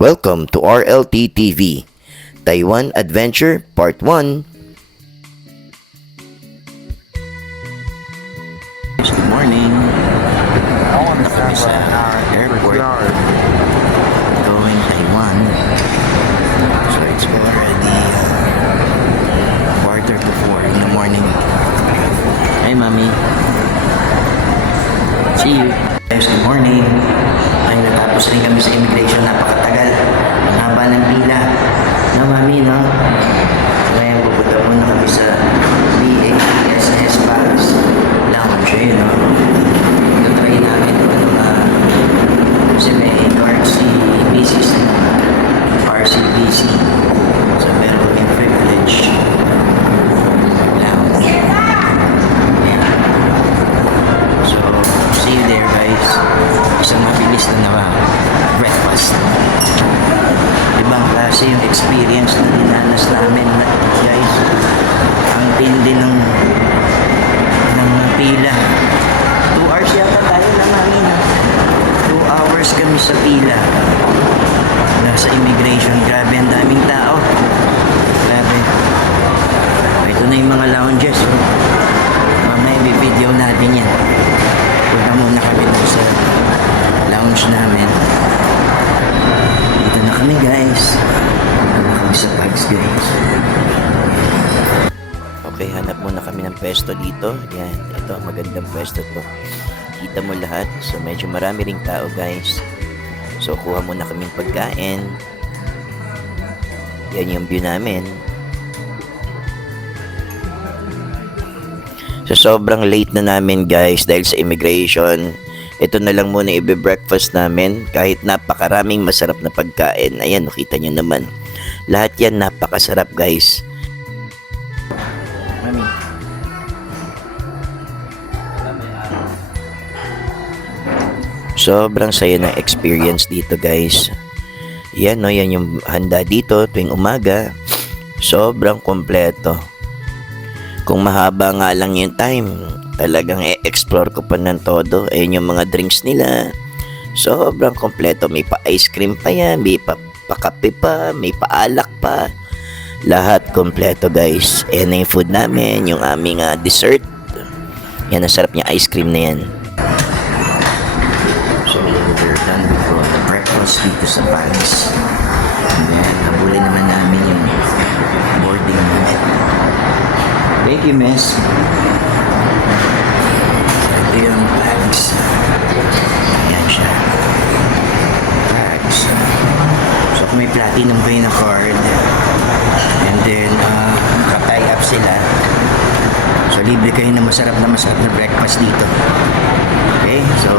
Welcome to RLT TV, Taiwan Adventure Part 1. Good morning. Punta kami sa airport going Taiwan. So it's already quarter to 4 in the morning. Hey, Mommy. See you. Guys, good morning. Ay, natapos rin kami sa immigration. Napakatagal. Ang haba ng pila. No, Mami, no? Ngayon, pupunta muna kami sa BASS Paris Lounge, no? Try namin kung kasi may NRC business na RCBC. So, meron kami privilege lounge. Yeah. So, see you there, guys. Isang mabilis na breakfast. Ibang klase yung experience na dinanas namin, guys. Ang tindi ng pila. 2 hours yata tayo na namin. 2 hours kami sa pila. Nasa immigration. Grabe, ang daming tao. Grabe. Ito na yung mga lounges. So, mamaya i-video natin yan. Punta muna kami sa lounge namin. Dito na kami, guys. Dito na kami sa bags, guys. Okay, hanap muna kami ng pwesto dito. Yan, ito, magandang pwesto to. Kita mo lahat. So, medyo marami ring tao, guys. So, kuha muna kaming pagkain. Yan yung view namin. So, sobrang late na namin, guys, dahil sa immigration. Ito na lang muna i-breakfast namin. Kahit napakaraming masarap na pagkain. Ayan, nakita nyo naman. Lahat yan napakasarap, guys. Mami. Sobrang saya ng experience dito, guys. Yan, no, yan yung handa dito tuwing umaga. Sobrang kompleto. Kung mahaba nga lang yung time, talagang i-explore ko pa ng todo. Ayun yung mga drinks nila. Sobrang kompleto. May pa-ice cream pa yan, may pa-kape pa, may pa-alak pa. Lahat kompleto, guys. Ayan na yung food namin, yung aming dessert. Yan, ang sarap niya ice cream na yan. So, we're done with the breakfast dito sa Paris. And then, nabulin naman namin yung boarding namin. Thank you, miss. Ito yung bags. Ayan siya. Bags. So, kung may platinum kayo na card, and then, naka-tie up sila. So, libre kayo na masarap na breakfast dito. Okay? So,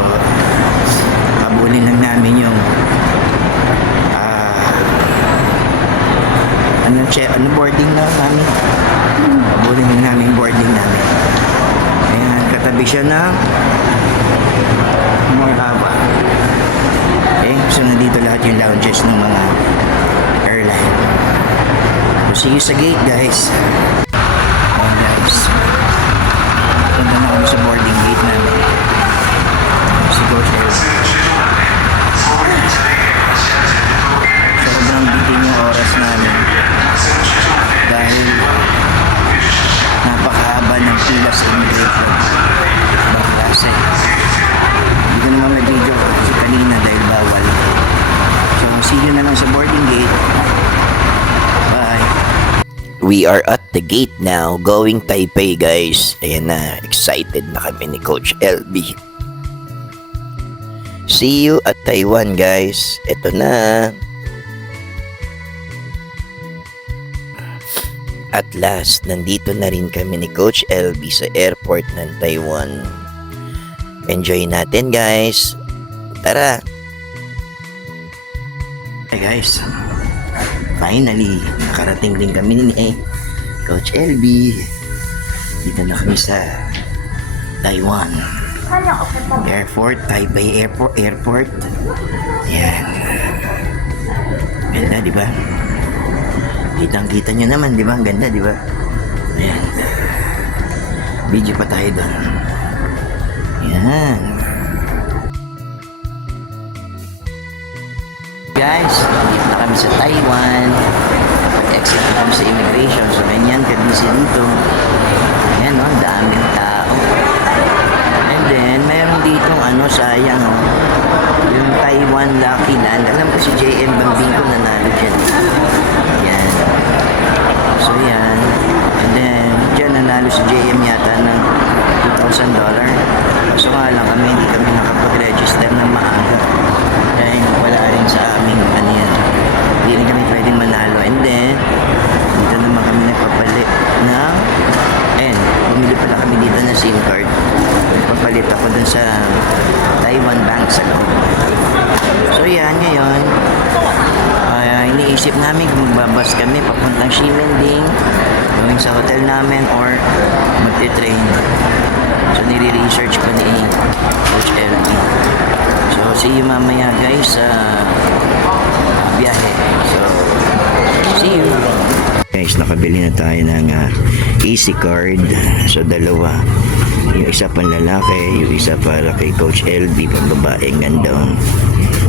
habulin lang namin yung ano boarding na namin. Habulin lang namin boarding namin. Ayan, katabi siya ng more haba. Okay? So, nandito lahat yung lounges ng mga airline. So, see you sa gate, guys. Ayan, guys. Punta na kami sa boarding gate namin. Si Coach L. Sobrang bitin yung oras namin dahil napakahaba ng pila sa immigration. Ibang klase. Hindi ko naman may video kasi kanina dahil bawal. So, see you na lang sa boarding gate. Bye. We are at the gate now, going Taipei, guys. Ayan na, excited na kami ni Coach LB. See you at Taiwan, guys. Ito na. At last, nandito na rin kami ni Coach LB sa airport ng Taiwan. Enjoy natin, guys. Tara. Hey, guys. Finally, nakarating din kami ni Coach LB. Dito na kami sa Taiwan Airport, Taipei Airport. Yan. Ganda, di ba? Kitang-kita nyo naman, di ba? Ang ganda, di ba? Ayan. Video pa tayo doon. Yan. guys, dito na kami sa Taiwan. Pag-exit na kami sa immigration. So ganyan, kabisi dito. Ayan o, daming tao. And then, mayroon ditong sayang yung Taiwan Lucky Land. Alam ko si JM Bambingo nanalo dyan. Ayan. So yan. And then, dyan nanalo si JM yata ng $2,000. So nga lang kami, hindi kami nakapag-register ng maaga. Dahil wala rin sa amin, hindi rin kami pwedeng manalo. And then, dito naman kami nagpapalit ng, bumili pala kami dito ng SIM card. Nagpapalit ako dun sa Taiwan Bank sa loob. So yan, ngayon, iniisip namin kung magbabas kami papuntang Ximending, going sa hotel namin, or magte-train. So nire-research ko ni Coach LB. So see you mamaya guys sa biyahe. So see you. Guys, nakabili na tayo ng Easy Card. So dalawa. Yung isa pang lalaki, yung isa para kay Coach LB, pang babae, ganda.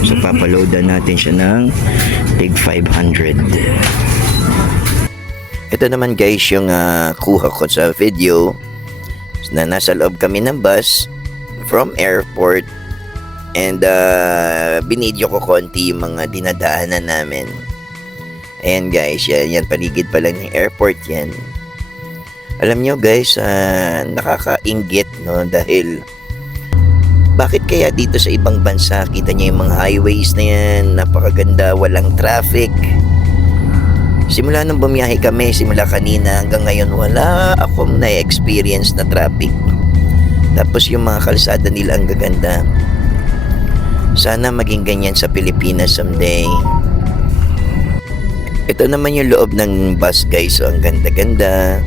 So papaloadan natin siya ng tig 500. Ito naman guys yung kuha ko sa video na nasa loob kami ng bus from airport, and binidyo ko konti yung mga dinadaanan namin. Ayan guys, yan paligid pa lang ng airport yan. Alam nyo guys, nakakainggit no, dahil bakit kaya dito sa ibang bansa kita nyo yung mga highways na yan, napakaganda, walang traffic. Simula nung bumiyahe kami, simula kanina hanggang ngayon, wala akong na-experience na traffic. Tapos yung mga kalsada nila ang gaganda. Sana maging ganyan sa Pilipinas someday. Ito naman yung loob ng bus guys, so ang ganda-ganda,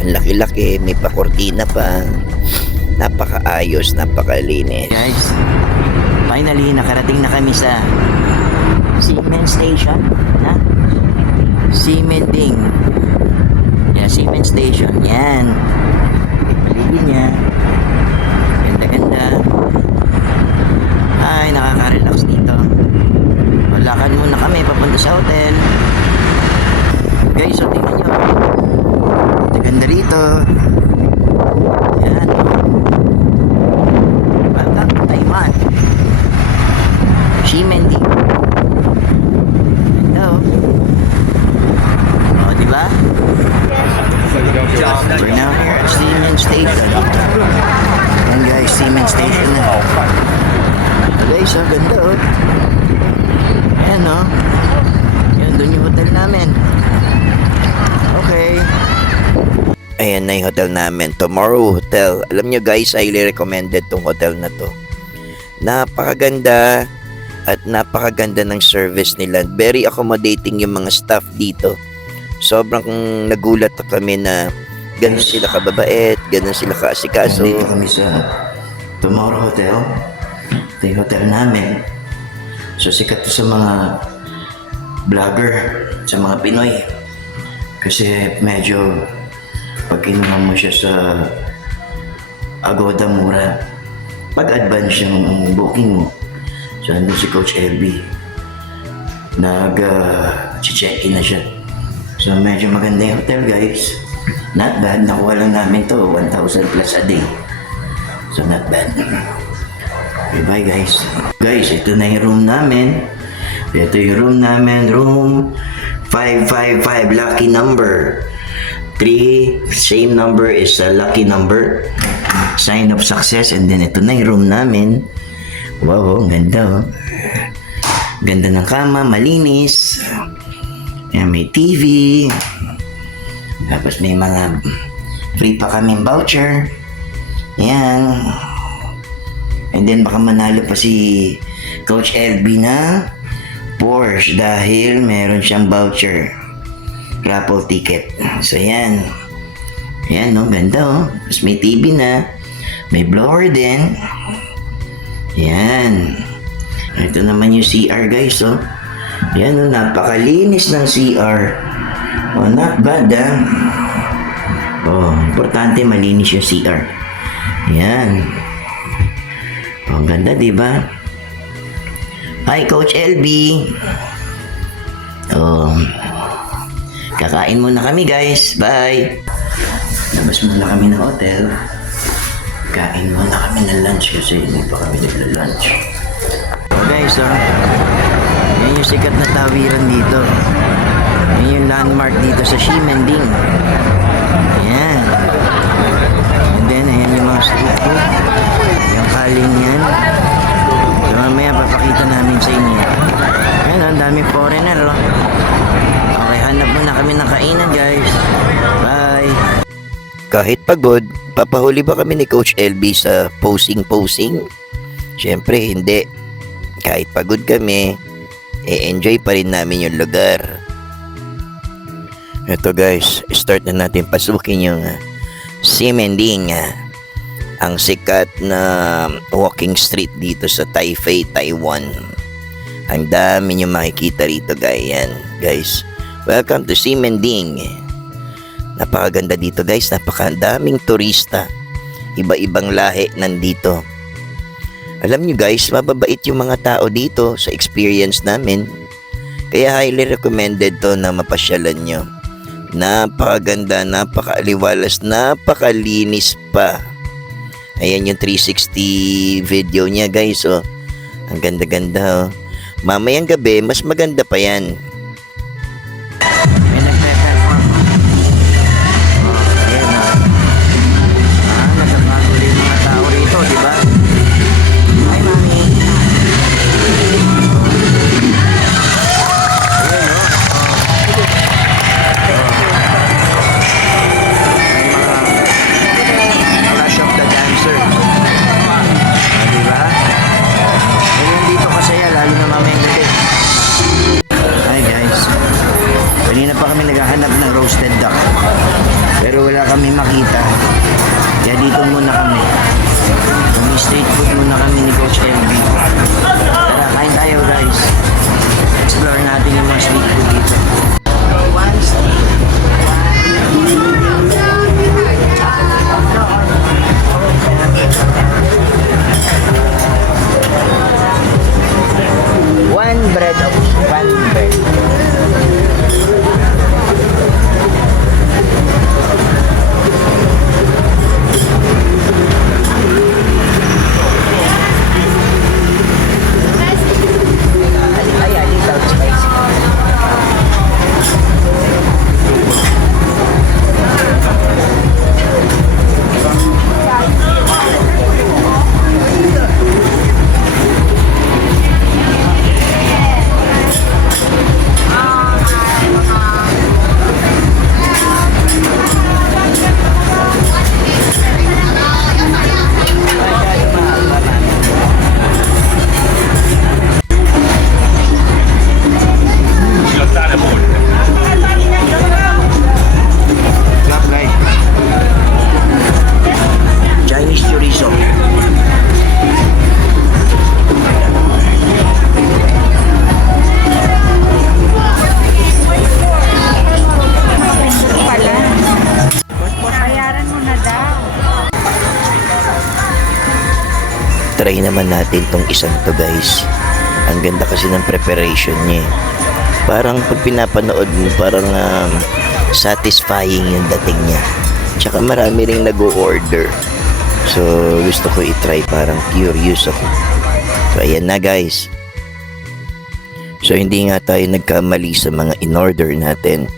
ang laki-laki, may pakortina pa, napakaayos, napakalinis. Guys, finally nakarating na kami sa Ximending Station, ha? Ximending. Yan, Ximending Station. Yan. Paligid niya. Ganda-ganda. Ay, nakaka-relax dito. Lakad muna kami papunta sa hotel. Guys, so tingnan nyo. Ganda rito. Yan. Welcome to Taiwan. Ximending. Hello. Oh, diba? We're now here at Ximending Station. Yan guys, Ximending Station na. Guys, ang ganda oh. Ayan oh. Yan, doon yung hotel namin. Okay. Ayan na yung hotel namin, Tomorrow Hotel. Alam nyo guys, highly recommended tong hotel na to. Napakaganda at napakaganda ng service nila. Very accommodating yung mga staff dito. Sobrang nagulat kami na ganun sila kababait, ganun sila kaasikaso. Dito kami sa Tomorrow Hotel. Ito yung hotel namin. So sikat to sa mga vlogger, sa mga Pinoy. Kasi medyo pag kinuha mo siya sa Agoda mura, pag-advance yung booking mo. So nandun si Coach LB, nag-check-in na siya. So medyo maganda yung hotel guys. Not bad, nakuha lang namin to 1,000 plus a day. So not bad. Okay, bye guys. Guys, ito na yung room namin. Ito yung room namin, room 555, lucky number. 3, same number is a lucky number. Sign of success. And then ito na yung room namin. Wow, ang ganda oh. Ganda ng kama, malinis. Yan, may TV. Tapos may mga free pa kaming voucher. Yan. And then baka manalo pa si Coach LB na Porsche dahil meron siyang voucher, raffle ticket. So yan. Yan no, ganda oh. Tapos may TV na. May blower din. Yan. Ito naman yung CR guys oh. Yan oh, napakalinis ng CR. Oh, not bad ah. Oh, importante malinis yung CR. Yan. Oh, ganda diba? Hi, Coach LB. Oh, kakain muna kami, guys. Bye. Labas muna kami ng hotel. Kain muna kami ng lunch kasi hindi pa kami nagla-lunch. So guys, yan yung sikat na tawiran dito. Yan yung landmark dito sa Ximending. Ayan. And then, ayan yung mga street food. Yung kaling yan. So mamaya papakita namin sa inyo. Ayan, ang daming foreigner. Okay, hanap muna kami ng kainan, guys. Bye. Kahit pagod, papahuli ba kami ni Coach LB sa posing? Siyempre, hindi. Kahit pagod kami, enjoy pa rin namin yung lugar. Ito guys, start na natin pasukin yung Ximending, ang sikat na walking street dito sa Taipei, Taiwan. Ang dami nyo makikita rito guys. Welcome to Ximending. Napakaganda dito guys, napakadaming turista. Iba-ibang lahi nandito. Alam nyo guys, mababait yung mga tao dito sa experience namin. Kaya highly recommended to na mapasyalan nyo. Napakaganda, napakaaliwalas, napakalinis pa. Ayan yung 360 video niya guys. Oh. Ang ganda-ganda. Oh. Mamayang gabi, mas maganda pa yan. Pero wala kami makita. Kaya dito muna kami. Street food muna kami ni Coach LB. Tara, kain tayo guys. Explore natin yung mga street food dito. One bread. Try naman natin tong isang to guys. Ang ganda kasi ng preparation niya. Parang pag pinapanood mo, parang satisfying yung dating niya. Tsaka marami ring nag-o-order. So gusto ko i-try, parang curious ako. So ayan na guys. So hindi nga tayo nagkamali sa mga in-order natin.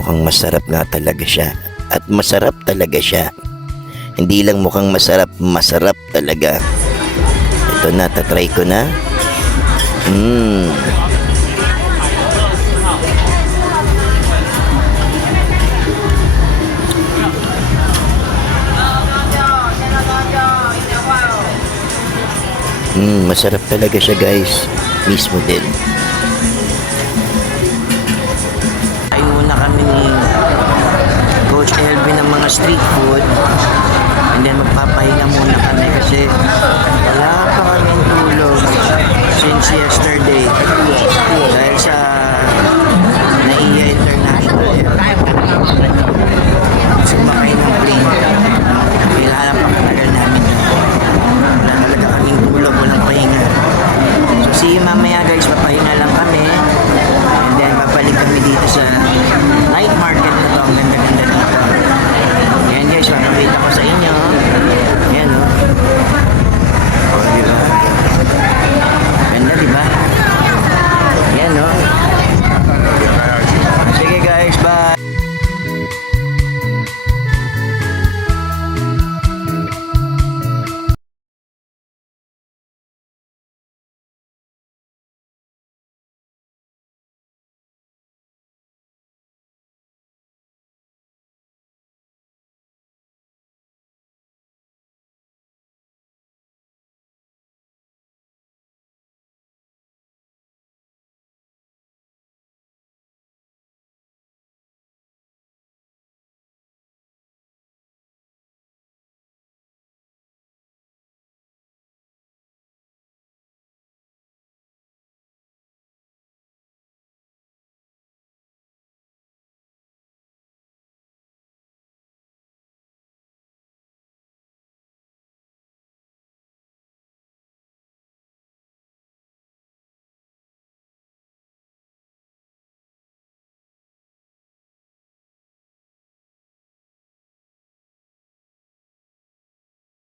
Mukhang masarap nga talaga siya. At masarap talaga siya. Hindi lang mukhang masarap, masarap talaga. Ito na, tatry ko na. Masarap talaga siya guys. Mismo din. Ay muna kami ni Coach LB ng mga street food. And then magpapahinga muna kami kasi wala pa kaming tulog since yesterday.